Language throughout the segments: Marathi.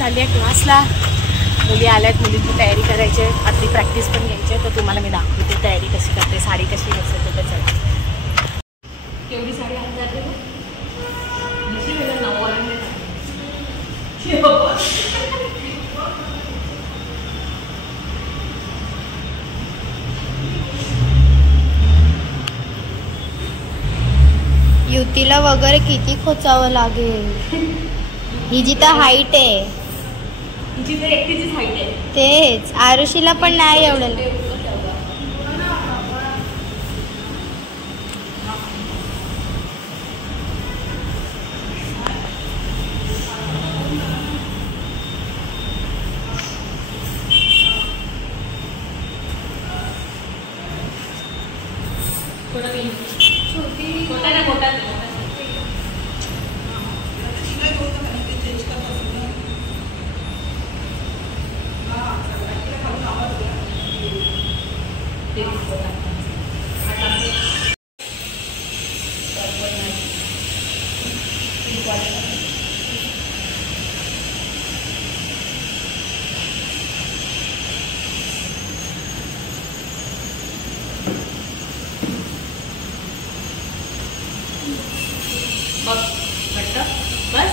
चालली आहे क्लासला. मुली आल्यात, मुलींची तयारी करायची आहे, आपली प्रॅक्टिस पण घ्यायची आहे. तर तुम्हाला मी दाखवते तयारी कशी करते, साडी कशी नेसते त्याच्यात. केवढी साडी हात जाते युतीला वगैरे किती खोचावं लागेल. ही जिथं हाईट आहे एकटीचीच हाईट आहे. तेच आरुषीला पण नाही एवढं. बस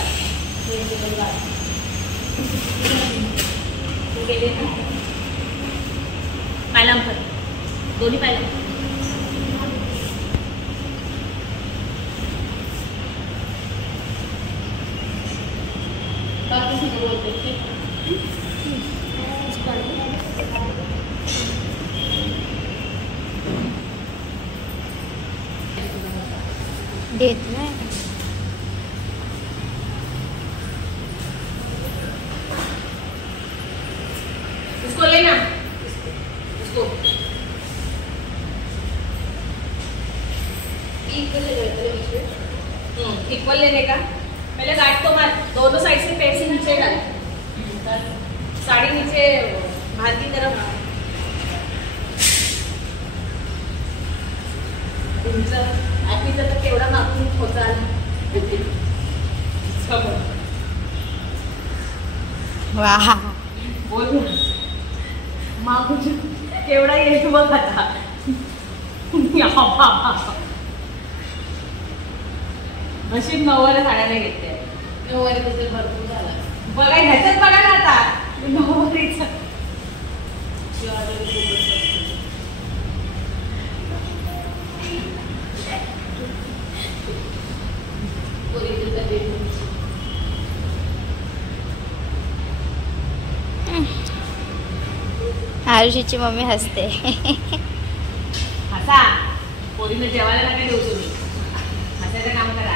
पायलाम पर दोन्ही पायलाम. देत नाही. उसको लेना, उसको इक्वल लेने का. पहले गाठ को मार, दोनों साइड से पैर से नीचे डाल, साड़ी नीचे बाहर की तरफ. तुमचं ॲपीचं तर केवढा मागून होचाल. वाह बोल मागून केवढा येतो बघ आता. नशीब नऊवारी साड्या नाही घेतल्या. नऊवारी बद्दल भरपूर झाला बघा. ह्याच्यात बघा ना आता नऊवारीच आरुषीची मम्मी हसते. हसा. पोरीने जेवायला नका देऊ तुम्ही. हसायचं काम करा.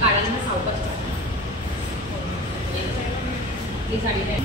काढायला सावकाश साडी नाही.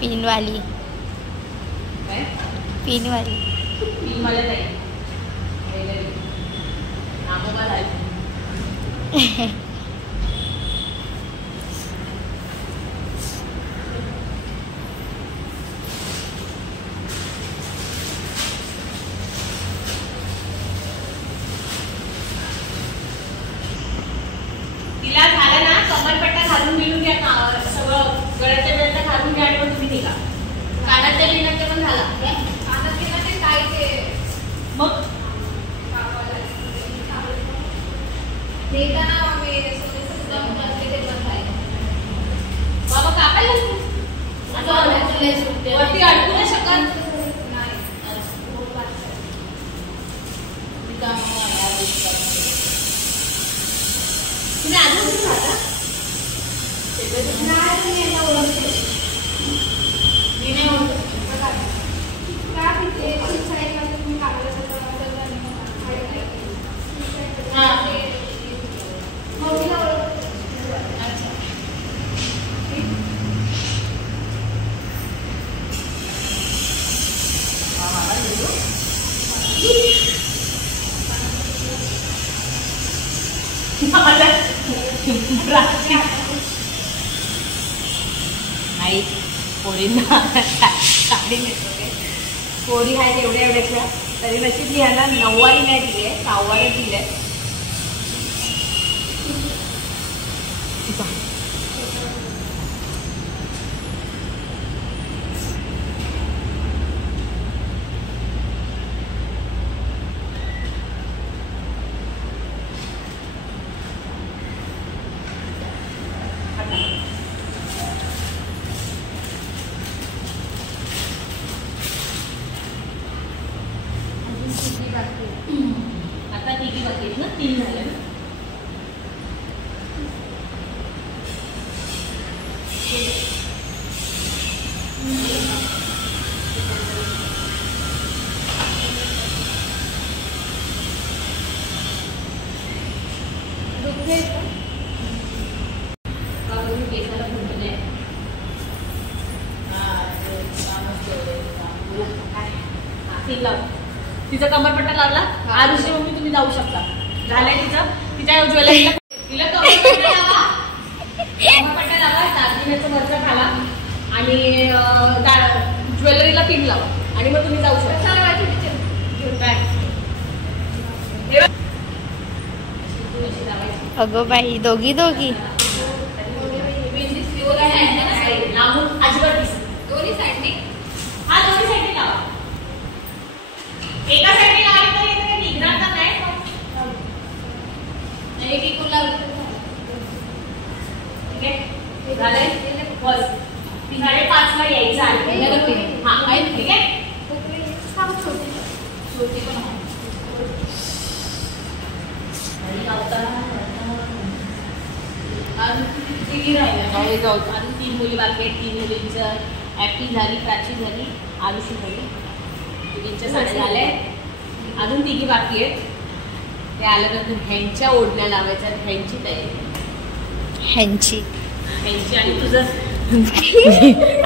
पिनवाली काय पिनवाली पिन मला नाही नामोबा झाली. तिला झालं ना कमरपट्टा घालून मिळून घ्या सगळं गळ्याच्या बेल्ट घालून घ्या आणि मग तुम्ही निघा. कानातल्या लिनाचे पण झाला मग बाबा कापायला वरती अडकू नाही शकत. तुम्ही अजून राहता मी नाही ओळखत. नाही पोरींना साडी नेसवते. पोरी आहेत एवढ्या एवढ्याच्या तरी नशीब लिहायला 9वारी नाही दिली आहे 6वारी दिले. आता तिघी बाकी आहेत ना 3 झाले ना. केसाला फुटले तिचा कमरपट्टा लागला. आरुषी मम्मी तुम्ही जाऊ शकता. झालंय तिचं तिच्या ज्वेलरीला तिला कमरपट्टा लावा. कमरपट्टा लावा दागिन्याचं वरचा घाला आणि ज्वेलरीला पिन लावा आणि मग तुम्ही जाऊ शकता. अगो बाई दोघी दोघी लांबून अजिबात दिसत दोन्ही साईडनी. हा दोन्ही साईडनी लावा. एका साईडने लावली तर येतं काही निघणार तर नाही. एक एक लावलं ठीक आहे. झालंय बस 5:30 ला यायचं आहे. हा ठीक आहे. छोटी पण अजून 3 मुली बाकी आहेत. 3 मुलींचं ऍक्टिव्ह झाली. प्राची झाली आरुषी झाली. तिघींच्या साड्या झाल्या. अजून 3 बाकी आहेत. ते आल्यानंतर ह्यांच्या ओढण्या लावायच्या. ह्यांची तयारी ह्यांची आणि तुझं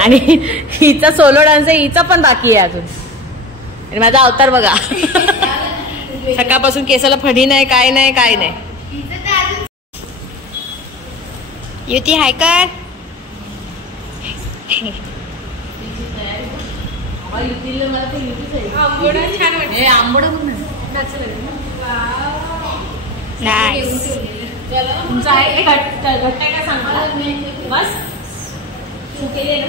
आणि हिचा सोलो डान्स आहे. हिचा पण बाकी आहे अजून. आणि माझा अवतार बघा सकाळपासून केसाला फडी नाही काय नाही काय नाही. युती हाय कर. मला ते युतीच आंबोडा छान वाटतं. आंबोडा पण तुमचा आहे घट्ट आहे का सांग मला. बस केले ना.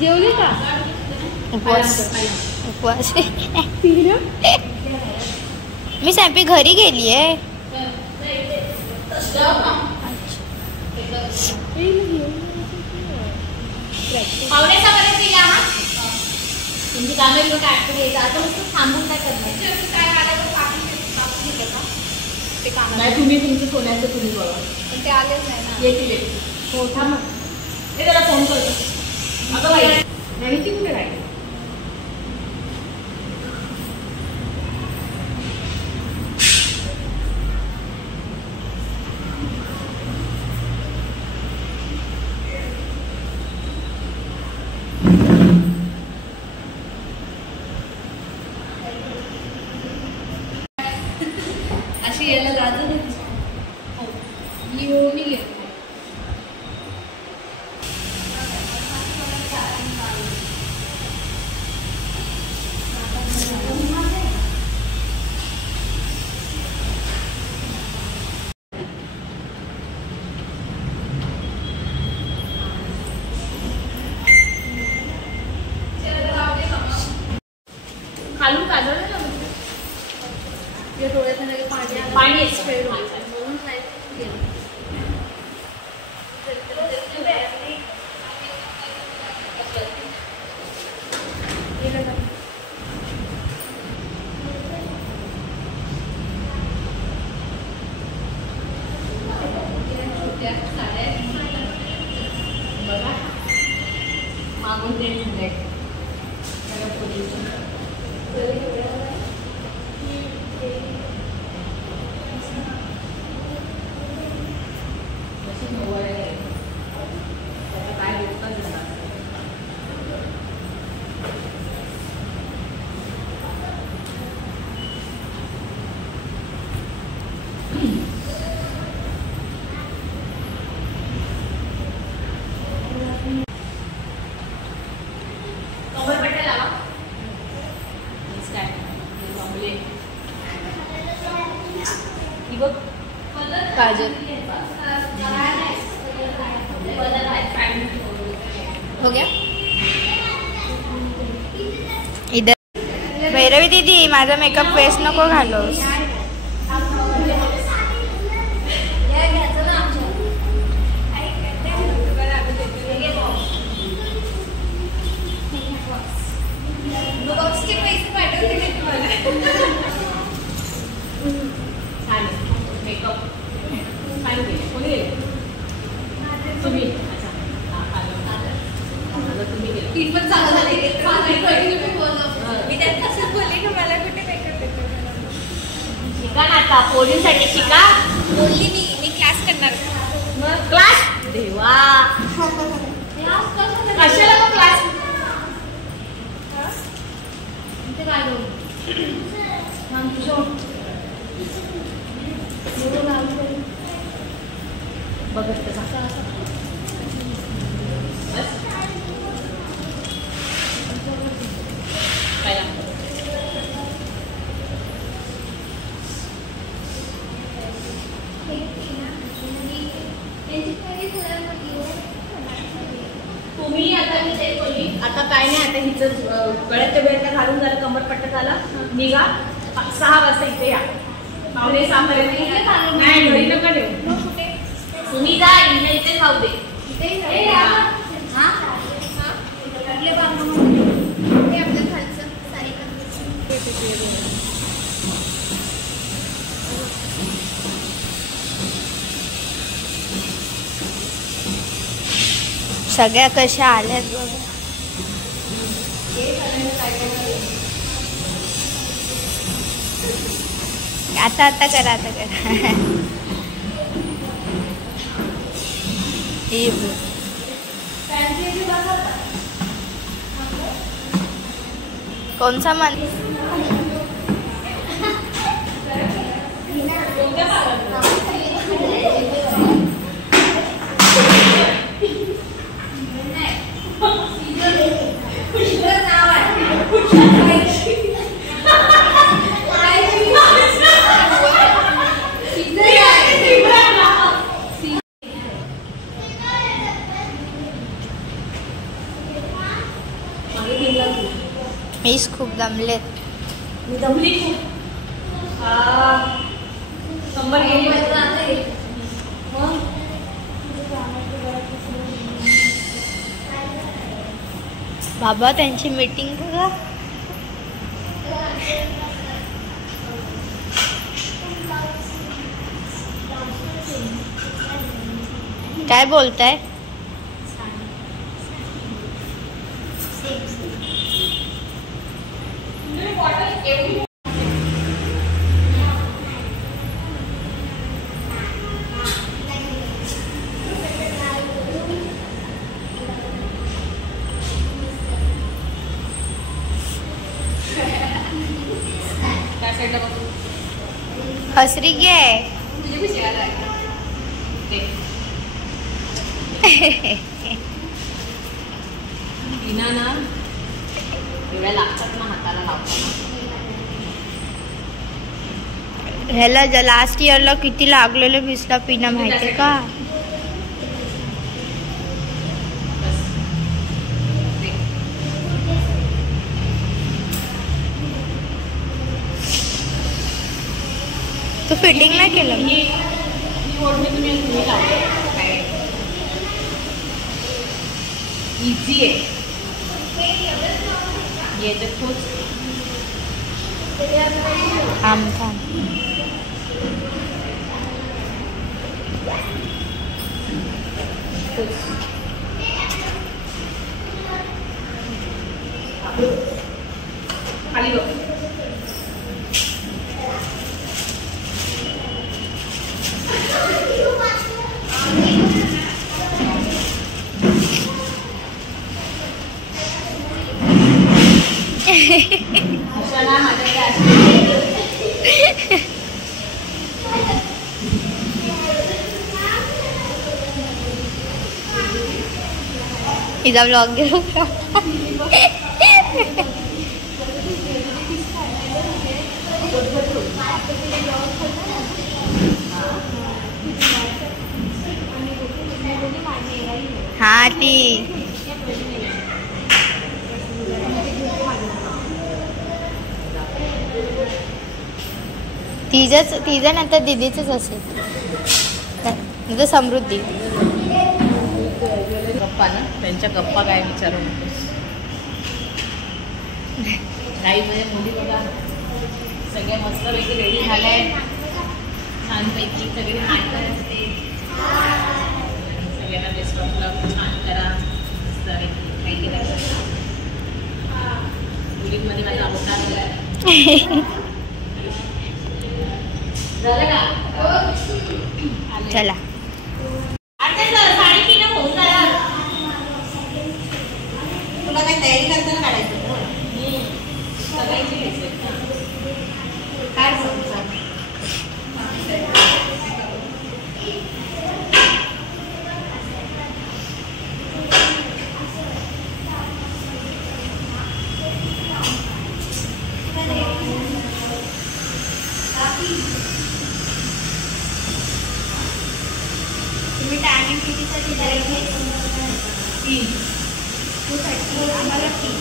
जेवली का. उपवास मी सॅम्पी घरी गेली आहे. तुमची कामे लोक ऍक्टिव्ह यायचं. आता नुसतं थांबून काय करणार. नाही तुम्ही तुमचं सोन्याचं तुम्ही बघा. पण ते आलेच नाही ना. येतील हो थांबा. ते त्याला फोन करतो. अगं बाई नाही ती कुठे राहिली. मग ते झालंय. काजल हो गया. इधर भैरवी दीदी माझा मेकअप वेस्ट नको घालोस. पोलीसाठी शिका बोलली मी क्लास करणार. क्लास देवा कशाला मग क्लास बघत तुम्ही आता मी ते बोलली आता काय नाही. आता हिचं गळ्याच्या बेल्ट घालून जरा कमरपट्टा झाला निघा 6 वाजता इथे या. 5:45 पर्यंत नाही घरी नका देऊ. तुम्ही जा इथे खाऊ दे. सगळ्या कशा आल्यात बघा. आता आता करा आता करा. कौन सा मन मीच खूप दमलेत. मी दमली खूप. 100 गेली बाबा त्यांची मीटिंग बघा. काय बोलताय. हसरी घे. बिना ना एवढ्या लागतात ना हाताला लावताना. ह्याला लास्ट इयरला किती लागलेलं भिसला पिना माहितीये का. तू फिटिंग नाही केलं. इझी आहे ये तर खूप. थांब थांब. खाली बघ. तिचा ब्लॉग घेऊ का? हा ती तिचं नंतर दीदीचंच असेल म्हणजे समृद्धी. गप्पा ना, त्यांच्या गप्पा काय विचारू नकोस. काही म्हणजे मुली बघा सगळे मस्तपैकी रेडी झाले, छानपैकी सगळे नाटक असते. सगळ्यांना बेस्ट ऑफ लक, छान करा मस्तपैकी. मुलींमध्ये माझा अवतार झालं का? चला साडी पिणं होऊन झालं. तुला काही तयारी करताना काढायचं सगळ्यांची काय तुम्ही टायमिंग कितीसाठी जायचे? 3 आम्हाला 3.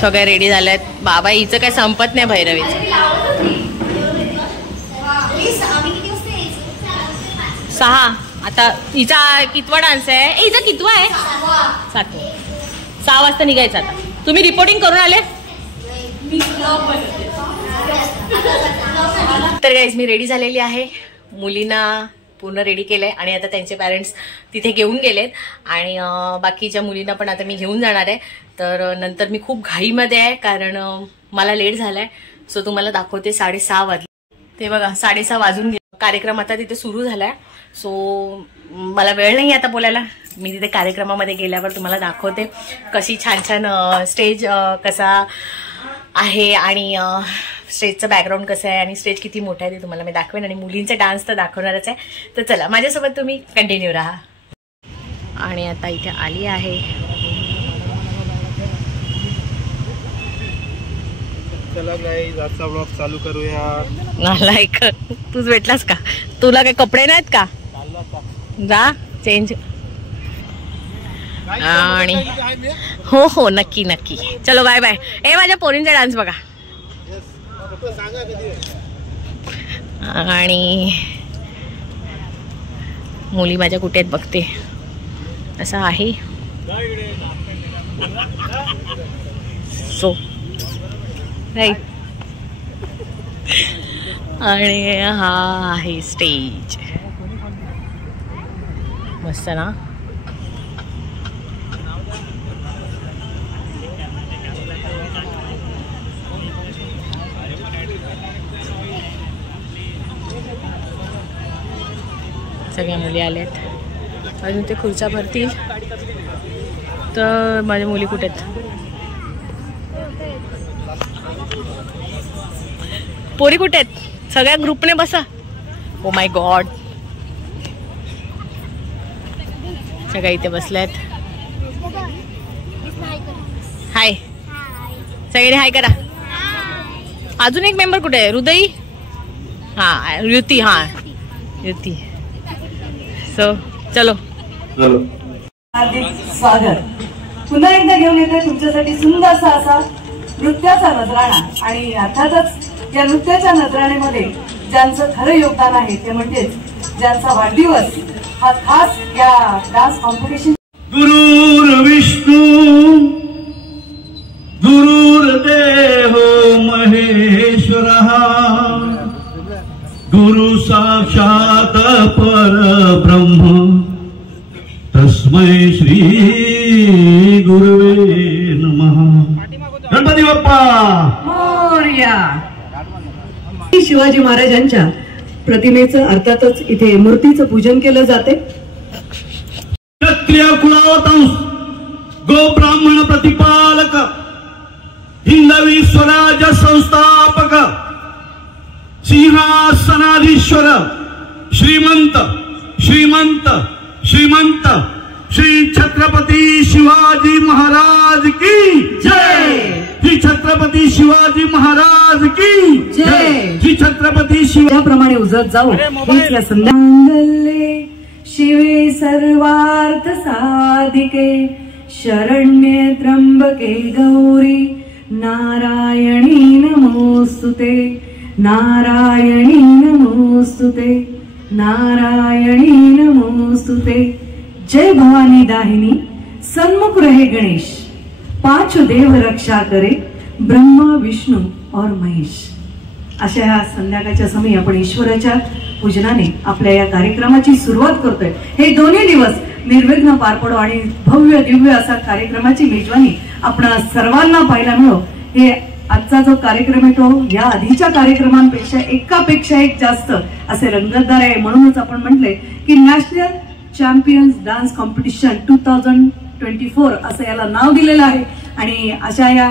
सगळे रेडी झालेत. बाबा हिचं काय संपत नाही भैरवीचं. 6 आता हिचा कितवा डान्स आहे? हिचा कितवा आहे? 7. 6 वाजता निघायचं. आता तुम्ही रिपोर्टिंग करून आले? तर गाईज मी रेडी झालेली आहे. मुलींना पूर्ण रेडी केलंय आणि आता त्यांचे पॅरेंट्स तिथे घेऊन गेलेत आणि बाकीच्या मुलींना पण आता मी घेऊन जाणार आहे. तर नंतर मी खूप घाईमध्ये आहे कारण मला लेट झालाय. सो तुम्हाला दाखवते. 6:30 वाजले ते बघा. 6:30 वाजून गेले. कार्यक्रम आता तिथे सुरू झालाय. सो मला वेळ नाही आता बोलायला. मी तिथे कार्यक्रमामध्ये गेल्यावर तुम्हाला दाखवते कशी छान छान स्टेज कसा आहे आणि स्टेजचं बॅकग्राऊंड कसं आहे आणि स्टेज किती मोठं आहे ते तुम्हाला मी दाखवेन आणि मुलींचा डान्स तर दाखवणारच आहे. तर चला माझ्यासोबत तुम्ही कंटिन्यू राहा. आणि आता इथे आली आहे. चला गाईज आजचा व्लॉग चालू करूया. लाईक तूच भेटलास का? तुला काही कपडे नाहीत का? जा चेंज. आणि हो हो नक्की नक्की. चलो बाय बाय. ए माझ्या पोरींचा डान्स बघा. आणि मुली माझ्या कुठे आहेत बघते. असं आहे. So right. आणि हा आहे स्टेज. मस्त ना. सगळ्या मुली आल्यात. अजून ते खुर्च्या भरतील. तर माझ्या मुली कुठे आहेत? पोरी कुठे आहेत? सगळ्या ग्रुपने बसा. Oh my God. सगळे इथे बसल्यात. हाय सगळे हाय करा. अजून एक मेंबर कुठे आहे? हृदयी. हा युती. हा युती. सो चलो. हार्दिक स्वागत. पुन्हा एकदा घेऊन येते तुमच्यासाठी सुंदरसा असा नृत्याचा नजराणा. आणि अर्थातच या नृत्याच्या नजराण्यामध्ये ज्यांचं खरं योगदान आहे ते म्हणजेच ज्यांचा वाढदिवस हा खास या डान्स कॉम्पिटिशन. गुरुर्विष्णू गुरुर्देव महेश्वरः गुरु साक्षात परब्रह्म तस्मै श्री गुरुवे नमः. गणपती बाप्पा मोरया. शिवाजी महाराजांच्या प्रतिमेचं अर्थातच इथे मूर्तीचं पूजन केलं जाते. क्षत्रिय कुलावतंस गो ब्राह्मण प्रतिपालक हिंदवी स्वराज्य संस्थापक सिंहासनाधीश्वर श्रीमंत श्रीमंत श्रीमंत श्री छत्रपती शिवाजी महाराज की जय. श्री छत्रपती शिवाजी महाराज की जय. श्री छत्रपती शिवाप्रमाणे उजत जाऊ हीच या संध्याकाळी. शिवे सर्वार्थ साधिके शरण्ये त्र्यंबके गौरी नारायणी नमोस्तुते नारायणी नमोस्तुते नारायणी नमोस्तुते. जय भवानी दाहिनी सन्मुख रहे गणेश पांच देव रक्षा करे ब्रह्मा विष्णू और महेश. अशा ह्या संध्याकाळच्या समयी आपण ईश्वराच्या पूजनाने आपल्या या कार्यक्रमाची सुरुवात करतोय. हे दोन्ही दिवस निर्विघ्न पार पडो आणि भव्य दिव्य असा कार्यक्रमाची मेजवानी आपण सर्वांना पाहायला मिळो. हे आजचा जो कार्यक्रम आहे तो या आधीच्या कार्यक्रमांपेक्षा एकापेक्षा एक जास्त असे रंगतदार आहे. म्हणूनच आपण म्हटले की नॅशनल चॅम्पियन्स डान्स कॉम्पिटिशन 2024 असं याला नाव दिलेलं आहे. आणि अशा या